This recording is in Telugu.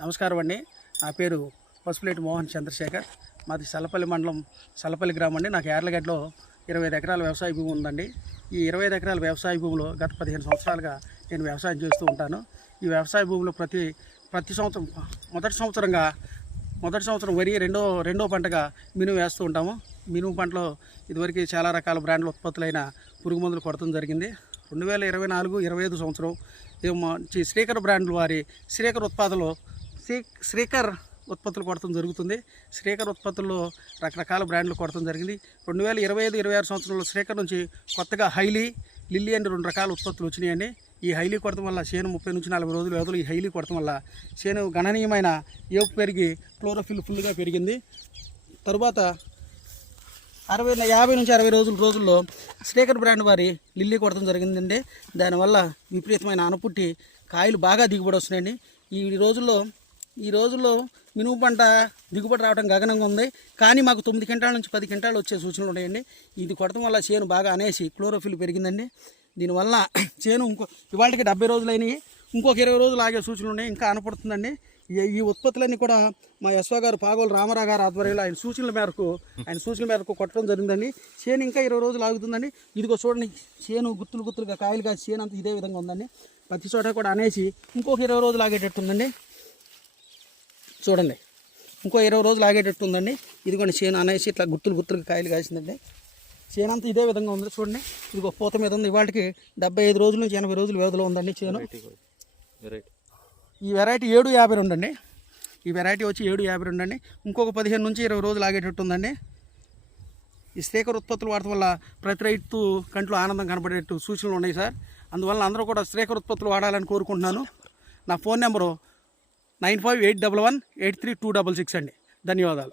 నమస్కారం అండి. నా పేరు పసుపులేటి మోహన్ చంద్రశేఖర్. మాది సల్లపల్లి మండలం సల్లపల్లి గ్రామం అండి. నాకు యార్లగడ్డలో 25 ఎకరాల వ్యవసాయ భూమి ఉందండి. ఈ 25 ఎకరాల వ్యవసాయ భూమిలో గత 15 సంవత్సరాలుగా నేను వ్యవసాయం చేస్తూ ఉంటాను. ఈ వ్యవసాయ భూమిలో ప్రతి సంవత్సరం మొదటి సంవత్సరం వరి, రెండో పంటగా మినుము వేస్తూ ఉంటాము. మినుము పంటలో ఇదివరకు చాలా రకాల బ్రాండ్ల ఉత్పత్తులైన పురుగు మందులు కొడతం జరిగింది. 2024-25 సంవత్సరం శ్రీకర్ బ్రాండ్ల వారి శ్రీకర్ ఉత్పత్తులు కొడతం జరుగుతుంది. శ్రీకర్ ఉత్పత్తుల్లో రకరకాల బ్రాండ్లు కొడతం జరిగింది. 2025-26 సంవత్సరంలో శ్రీకర్ నుంచి కొత్తగా హైలీ, లిల్లీ అని 2 రకాల ఉత్పత్తులు వచ్చినాయండి. ఈ హైలీ కొడతం వల్ల చేను 30 నుంచి 40 రోజుల వ్యవధిలో ఈ హైలీ కొడతం వల్ల చేను గణనీయమైన ఏపు పెరిగి క్లోరోఫిల్ ఫుల్గా పెరిగింది. తరువాత 50 నుంచి 60 రోజుల్లో శ్రీకర్ బ్రాండ్ వారి లిల్లీ కొడతం జరిగిందండి. దానివల్ల విపరీతమైన ఆనపుట్టి కాయలు బాగా దిగుబడి వస్తున్నాయండి. ఈ రోజుల్లో మినుము పంట దిగుబడి రావడం గగనంగా ఉంది. కానీ మాకు 9 క్వింటాల నుంచి 10 క్వింటాలు వచ్చే సూచనలు ఉన్నాయండి. ఇది కొడతం వల్ల చేను బాగా అనేసి క్లోరోఫిల్ పెరిగిందండి. దీనివల్ల చేను ఇవాళకి 70 రోజులైనవి, ఇంకొక 20 రోజులు ఆగే సూచనలు ఉన్నాయి. ఇంకా ఆనపడుతుందండి. ఈ ఉత్పత్తులన్నీ కూడా మా ఎస్వా గారు పాగోలు రామారావు గారు ఆధ్వర్యంలో ఆయన సూచనల మేరకు కొట్టడం జరిగిందండి. చేను ఇంకా 20 రోజులు ఆగుతుందండి. ఇదిగో చూడండి, చేను గుత్తులుగా కాయలు కాసి చేను అంతా ఇదే విధంగా ఉందండి. ప్రతి చోట కూడా అనేసి ఇంకొక 20 రోజులు ఆగేటట్టుందండి. చూడండి, ఇంకో 20 రోజులు ఆగేటట్టుందండి. ఇదిగోండి, చేను అనేసి ఇట్లా గుత్తులుగా కాయలు కాసిందండి. చేను అంతా ఇదే విధంగా ఉంది. చూడండి, ఇదిగో పూత మీద ఉంది. ఇవాళకి 75 రోజుల నుంచి 80 రోజుల వ్యవధిలో ఉందండి చేను. ఈ వెరైటీ 752 ఉందండి. ఈ వెరైటీ వచ్చి 752 అండి. ఇంకొక 15 నుంచి 20 రోజులు ఆగేటట్టు ఉందండి. ఈ శ్రీకర్ ఉత్పత్తులు వాడటం వల్ల ప్రతి రైతు కంట్లో ఆనందం కనబడేట్టు సూచనలు ఉన్నాయి సార్. అందువల్ల అందరూ కూడా శ్రీకర్ ఉత్పత్తులు వాడాలని కోరుకుంటున్నాను. నా ఫోన్ నెంబరు 9581183266 అండి. ధన్యవాదాలు.